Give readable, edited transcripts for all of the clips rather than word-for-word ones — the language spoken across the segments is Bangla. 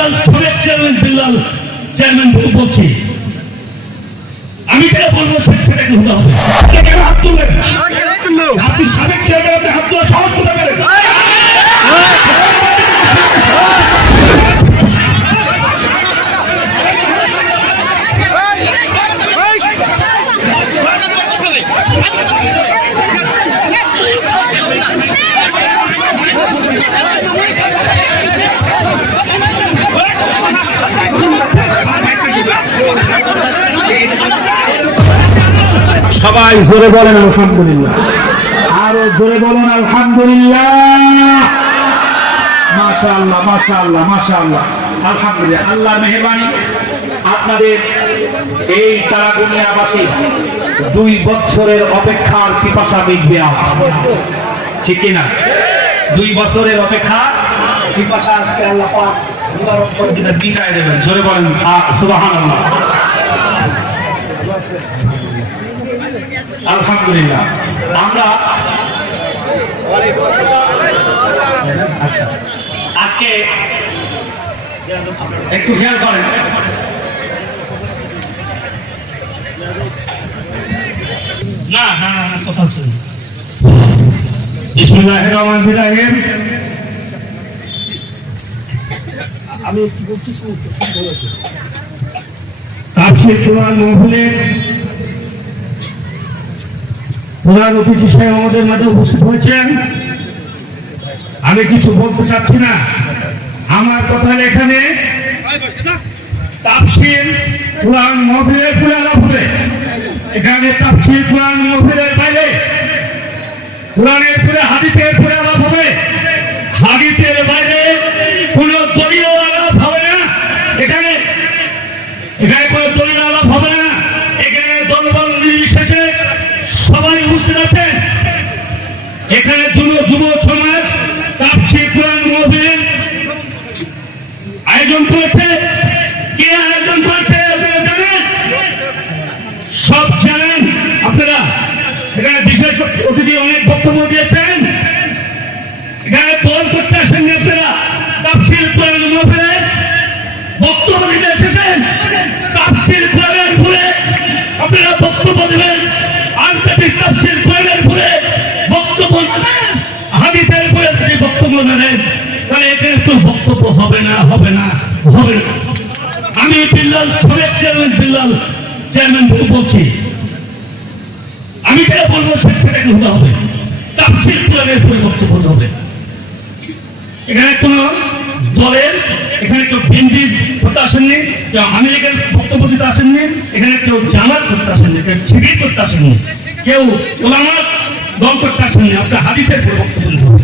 বিল্লাল সাবেক চেয়ারম্যান বলছি, আমি কেন বলবো সেটা হতে হবে? কেন হাত তুলবেন? আপনি সাবেক চেয়ারম্যান, আপনি হাত তোলা সাহস কোথা পেলেন? সবাই জোরে বলেন আলহামদুলিল্লাহ, আরো জোরে বলেন আলহামদুলিল্লাহ। মাশাআল্লাহ মাশাআল্লাহ মাশাআল্লাহ, আলহামদুলিল্লাহ। আল্লাহ মেহেরবানি, আপনাদের এই তারাগুনিয়াবাসী 2 বছরের অপেক্ষার পিপাসা মিটবে আজ, ঠিক কিনা? 2 বছরের অপেক্ষা পিপাসা আজকে আল্লাহ পাক মিটাই দেবেন। জোরে বলেন সুবহানাল্লাহ। আলহামদুলিল্লাহ। আমরা আজকে একটু খেয়াল করেন, না না না কথা হচ্ছে না। বিসমিল্লাহির রহমানির রহিম। আমি কি বলছি তাফসীর কোরআন মাহফিলে প্রধান অতিথি সাহেব আমাদের মাঝে উপস্থিত হয়েছেন। আমি কিছু বলতে চাচ্ছি না, আমার কথা এখানে তাফসীর কোরআন মাহফিলের পুরো আলাপ হবে। এখানে তাফসীর কোরআন মাহফিলের বাইরে কোরআনের পুরো হাদিসের পুরো আলাপ হবে। হাদিসের বাইরে কোনো দলীয় আলাপ হবে না। এখানে কোনো দলীয় আলাপ হবে না। এখানে দলবল নির্বিশেষে সবাই উপস্থিত আছেন। এখানে যুব সমাজ তাফসীর কোরআন মাহফিলের আয়োজন করেছে। কে আয়োজন করেছে আপনারা জানেন? সব জানেন আপনারা। এখানে বিশেষ অতিথি অনেক বক্তব্য দিয়েছেন। এখানে দল করতে আসেননি আপনারা, তাফসীর কোরআন মাহফিলে বক্তব্য দিতে এসেছেন। তাফসীর কোরআনের উপরে আপনারা বক্তব্য দেবেন। আন্তর্জাতিক তাফসীর কোরআনের উপরে বক্তব্য নেবেন। হাদিসের উপরে যদি বক্তব্য নেবেন তাহলে এখানে তো বক্তব্য হবে না, হবে না, হবে না। আমি সাবেক চেয়ারম্যান বলছি, আমি কেন বলবো সেটা হতে হবে? তাফসীর কোরআনের উপরে বক্তব্য হবে। এখানে কোন দলের, এখানে কেউ বিএনপি করতে আসেননি, কেউ আমেরিকার বক্তব্য দিতে আসেননি, এখানে কেউ জামাত করতে আসেননি, কেউ শিবির করতে আসেননি, কেউ ওলামার দল করতে আসেননি। আপনার হাদিসের উপরে বক্তব্য দিতে হবে।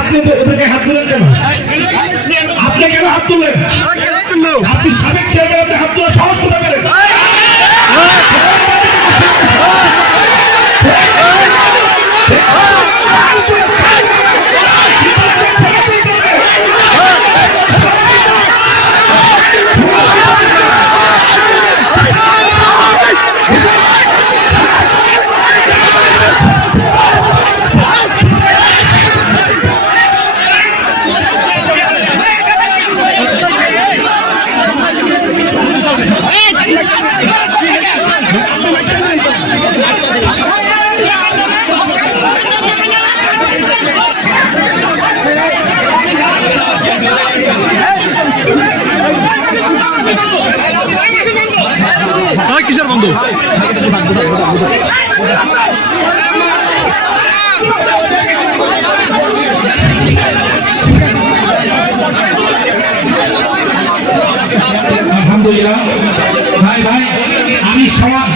আপনি ওদেরকে হাত তুলেন কেন? আপনি কেন হাত তুললেন? আপনি সাবেক চেয়ারম্যান, আপনি হাত তোলা সাহস কোথা পেলেন?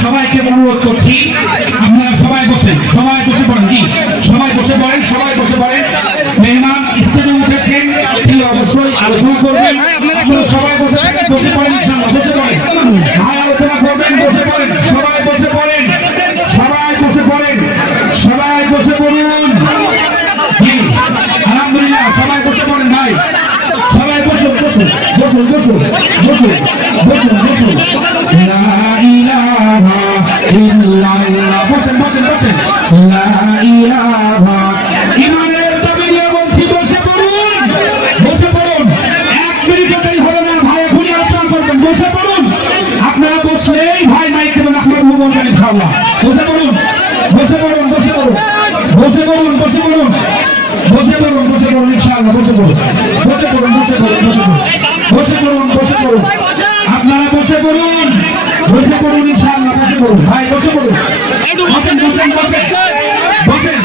সবাইকে অনুরোধ করছি আপনারা সবাই বসেন, সবাই বসে পড়েন, জি সবাই বসে পড়েন, সবাই বসে পড়েন। মেহমান স্টেজে উঠেছেন, তিনি অবশ্যই আলোচনা করবেন। আপনারা সবাই বসে থাকেন, বসে পড়েন, ইনশাআল্লাহ বসে পড়েন। ভাই আলোচনা করবেন, বসে পড়েন, সবাই বসে পড়েন, সবাই বসে পড়েন, সবাই বসে পড়ুন। জি আলহামদুলিল্লাহ, সবাই বসে পড়েন ভাই, সবাই বসুন বসুন বসুন বসুন বসুন বসুন বসুন। লা ইলাহা ইল্লাল্লাহ, বসেন বসেন বসেন। লা ইলাহা, ইমানের দাবি নিয়ে বলছি, বসে পড়ুন, বসে পড়ুন। এক মিনিটও দেরি হবে না, ভাই এখনই আলোচনা করবেন, বসে পড়ুন। আপনারা বসলেই ভাই মাইক দেবেন, আপনারা ভুল বলবেন ইনশাআল্লাহ। বসে পড়ুন, বসে পড়ুন, বসে পড়ুন, বসে পড়ুন, বসে পড়ুন, বসে পড়ুন, বসে পড়ুন ইনশাআল্লাহ, বসে পড়ুন, বসে পড়ুন, বসে পড়ুন, বসে পড়ুন, বসে পড়ুন, বসে পড়ুন। আপনারা বসে পড়ুন, বসে পড়ুন ইনশাআল্লাহ, বসে পড়ুন ভাই, বসে পড়ুন, বসেন বসেন বসেন বসেন।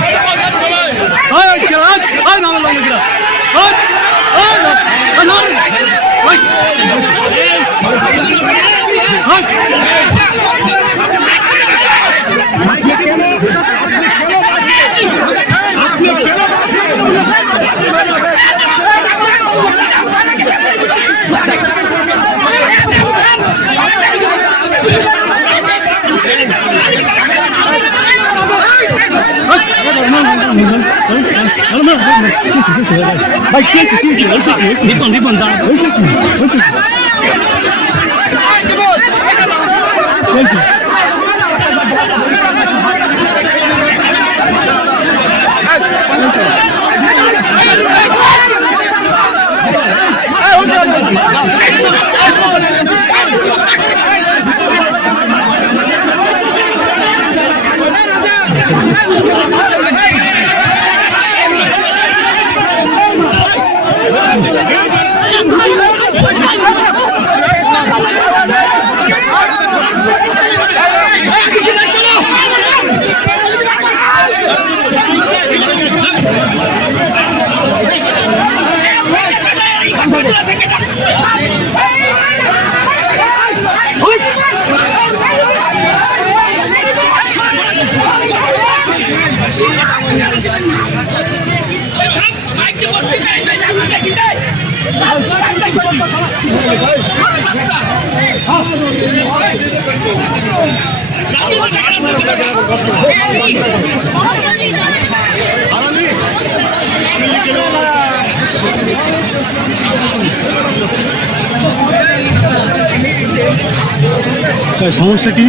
সমস্যা কি?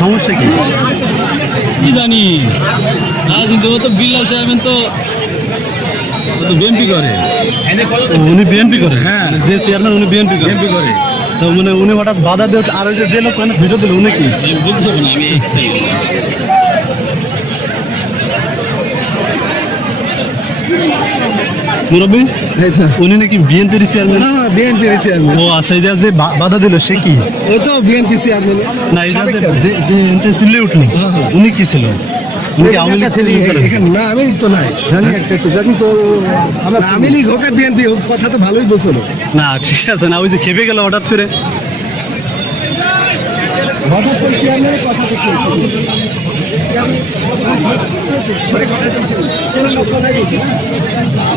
সমস্যা কি কি জানি রাজনীতি, ও তো বিল্লাল চেয়ারম্যান, তো বিএনপি করে। উনি বিএনপি করে? হ্যাঁ, যে চেয়ারম্যান উনি বিএনপি করে। তো মানে উনি হঠাৎ বাধা দিয়ে, আর ওই যে লোক ভিডিও দিল উনি কি বলতে হবে না, আমি স্থায়ী মুরব্বী, উনি নাকি বিএনপির চেয়ারম্যান? হ্যাঁ, বিএনপির চেয়ারম্যান। ও আচ্ছা, এই যে বাধা দিল সে কি? ওই তো বিএনপি চেয়ারম্যান। না, এই যে চিল্লে উঠলো, উনি কি ছিল? উনি কি আওয়ামী লীগ ছিল? এখানে না, আমি তো নাই, আমি লীগ হোক আর বিএনপি হোক, কথা তো ভালোই বলছিল। না ঠিক আছে, না ওই যে খেপে গেল হঠাৎ করে।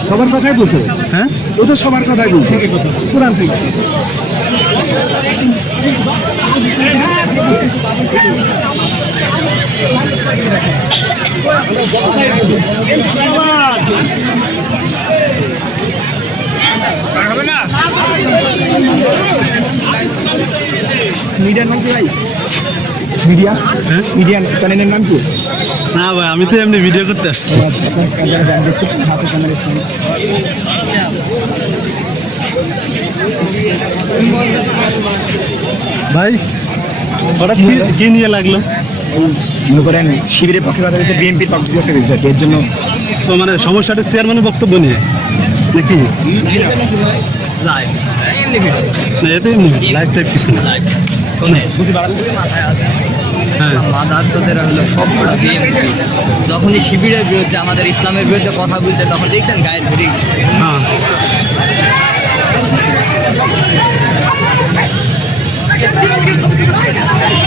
সবার কথাই বলছে। হ্যাঁ, ও তো সবার কথাই বলছে, কোরআন থেকে। মিডিয়ার নাম কি ভাই? মিডিয়া, হ্যাঁ, মিডিয়া চ্যানেলের নাম কি? না ভাই, আমি তো এমনি ভিডিও করতে আসছি। ভাই হঠাৎ কি নিয়ে লাগলো? মনে করেন শিবিরের পক্ষে কথা বলছে, বিএনপির পক্ষে কথা বলছে, এর জন্য। তো মানে সমস্যাটা চেয়ারম্যানের বক্তব্য নিয়ে নাকি? না, এটা এমনি লাইভ টাইপ কিছু না। হ্যাঁ, মাদারসাদের হলো সবকটা বিএনপি। যখনই শিবিরের বিরুদ্ধে, আমাদের ইসলামের বিরুদ্ধে কথা বলছে, তখন দেখছেন গায়ের ধরে। হ্যাঁ, না